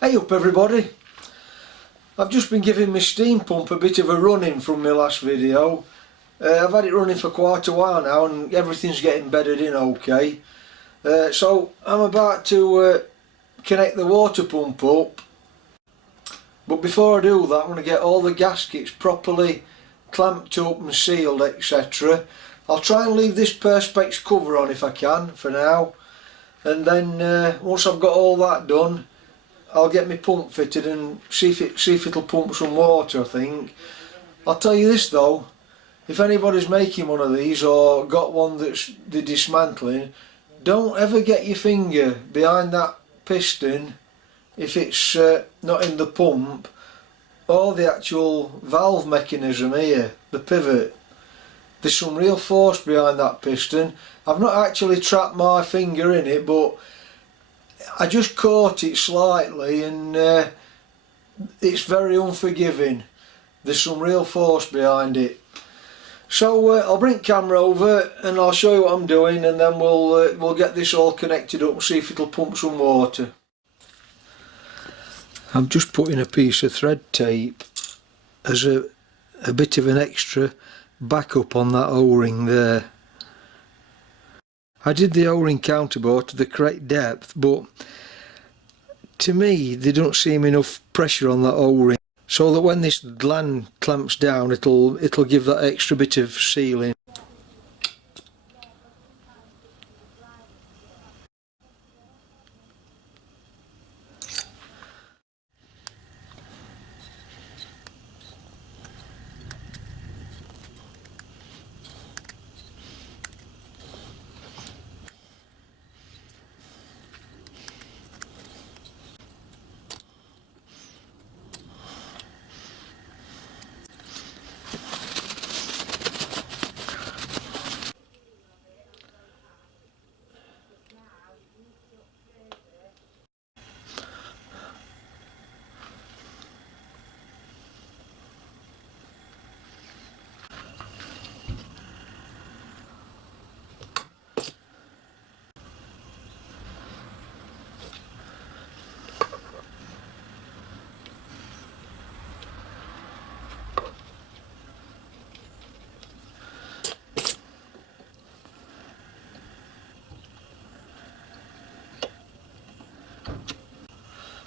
Hey up everybody, I've just been giving my steam pump a bit of a running from my last video. I've had it running for quite a while now and everything's getting bedded in okay. So I'm about to connect the water pump up, but before I do that I'm going to get all the gaskets properly clamped up and sealed, etc. I'll try and leave this perspex cover on if I can for now, and then once I've got all that done I'll get my pump fitted and see if it'll pump some water, I think. I'll tell you this though, if anybody's making one of these or got one that's the dismantling, don't ever get your finger behind that piston if it's not in the pump or the actual valve mechanism here, the pivot. There's some real force behind that piston. I've not actually trapped my finger in it, but I just caught it slightly and it's very unforgiving. There's some real force behind it. So I'll bring the camera over and I'll show you what I'm doing, and then we'll get this all connected up and see if it'll pump some water. I'm just putting a piece of thread tape as a bit of an extra backup on that O-ring there. I did the O-ring counterbore to the correct depth, but to me there don't seem enough pressure on that O-ring, so that when this gland clamps down it'll give that extra bit of sealing.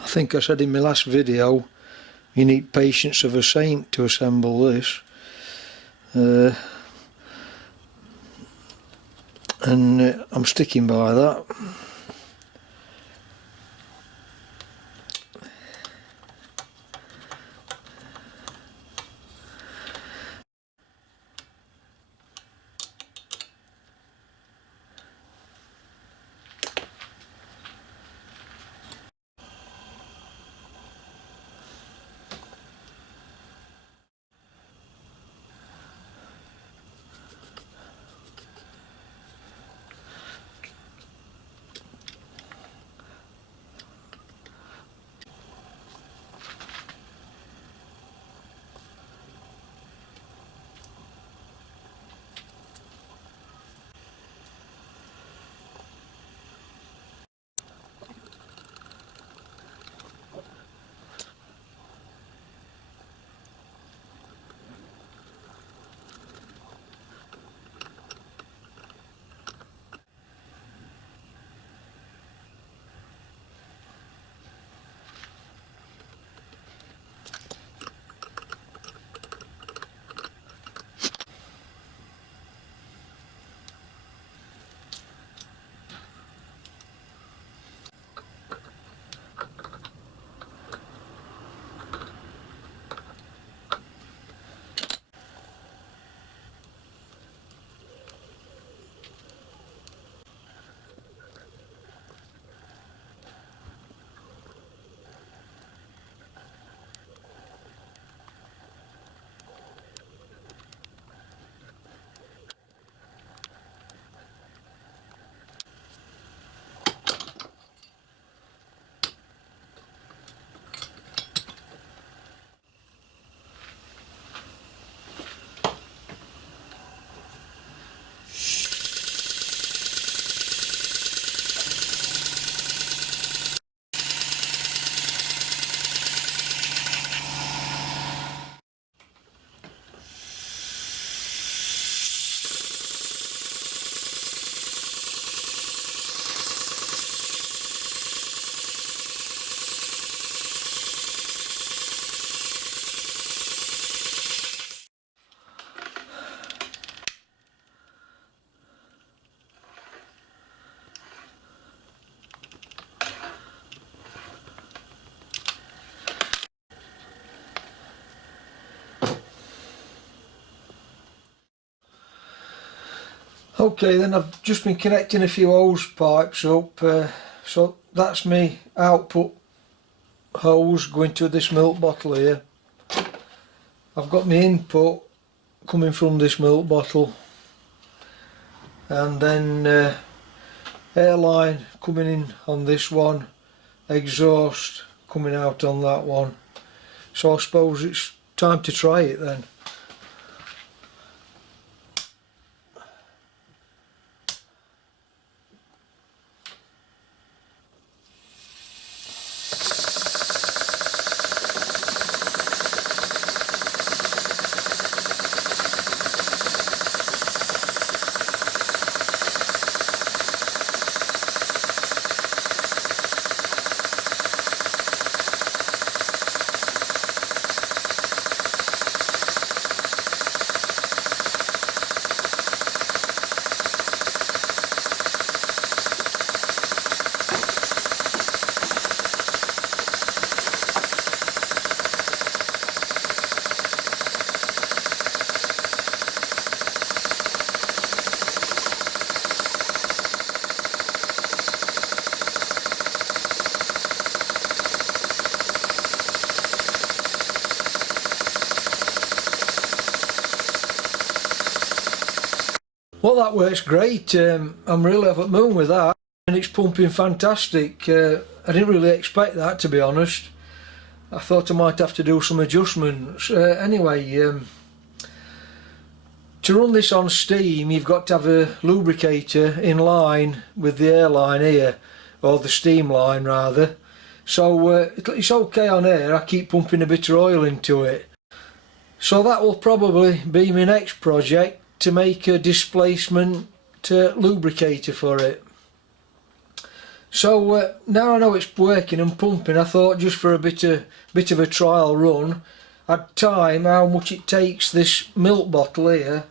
I think I said in my last video you need patience of a saint to assemble this, and I'm sticking by that. Okay, then I've just been connecting a few hose pipes up, so that's me output hose going to this milk bottle here. I've got my input coming from this milk bottle, and then airline coming in on this one, exhaust coming out on that one. So I suppose it's time to try it then. Well, that works great. I'm really over the moon with that, and it's pumping fantastic. I didn't really expect that, to be honest. I thought I might have to do some adjustments. Anyway, to run this on steam, you've got to have a lubricator in line with the airline here, or the steam line rather. So it's okay on air. I keep pumping a bit of oil into it. So that will probably be my next project, to make a displacement lubricator for it. So now I know it's working and pumping, I thought just for a bit of a trial run, I'd time how much it takes this milk bottle here,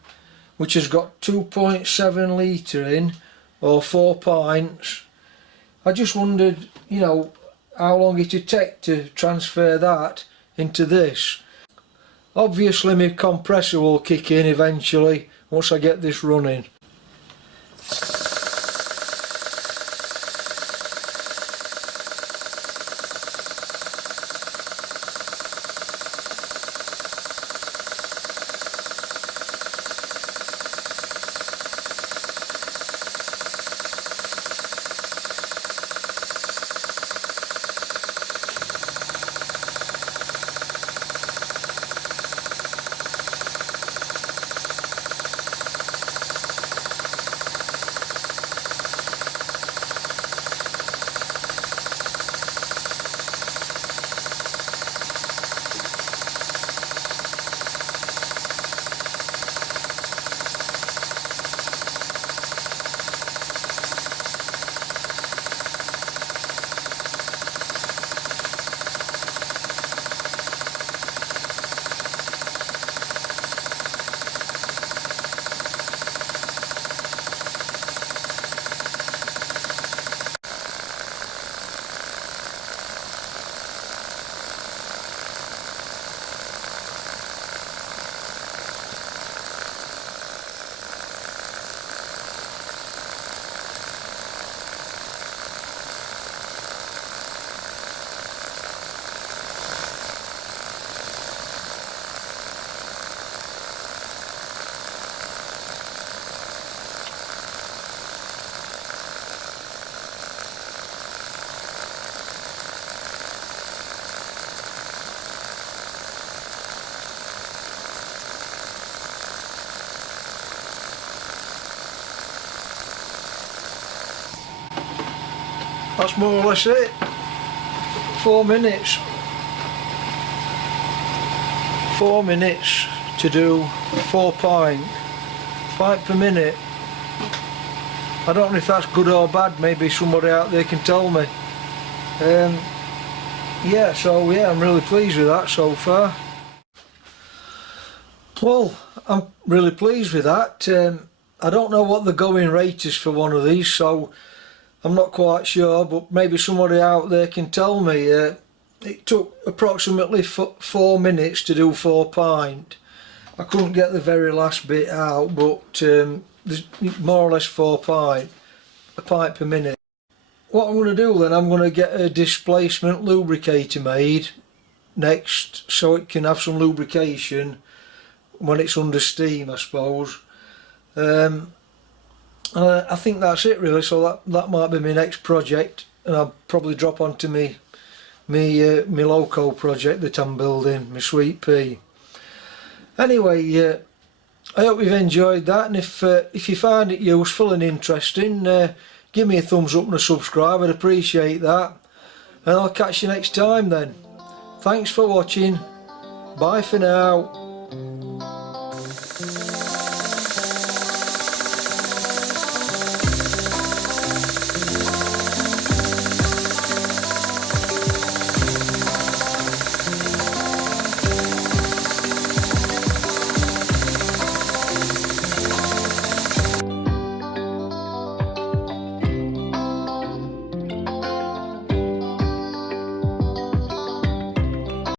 which has got 2.7 litre in, or 4 pints. I just wondered, you know, how long it would take to transfer that into this. Obviously my compressor will kick in eventually once I get this running. That's more or less it. 4 minutes. 4 minutes to do 4 pint per minute. I don't know if that's good or bad, maybe somebody out there can tell me. Yeah, so yeah, I'm really pleased with that so far. Well, I'm really pleased with that. I don't know what the going rate is for one of these, so I'm not quite sure, but maybe somebody out there can tell me. It took approximately 4 minutes to do 4 pint. I couldn't get the very last bit out, but there's more or less 4 pint, a pint per minute. What I'm going to do then, I'm going to get a displacement lubricator made next, so it can have some lubrication when it's under steam, I suppose. I think that's it really, so that might be my next project, and I'll probably drop onto me loco project that I'm building, my sweet pea. Anyway, I hope you've enjoyed that, and if you find it useful and interesting, give me a thumbs up and a subscribe, I'd appreciate that. And I'll catch you next time then. Thanks for watching, bye for now.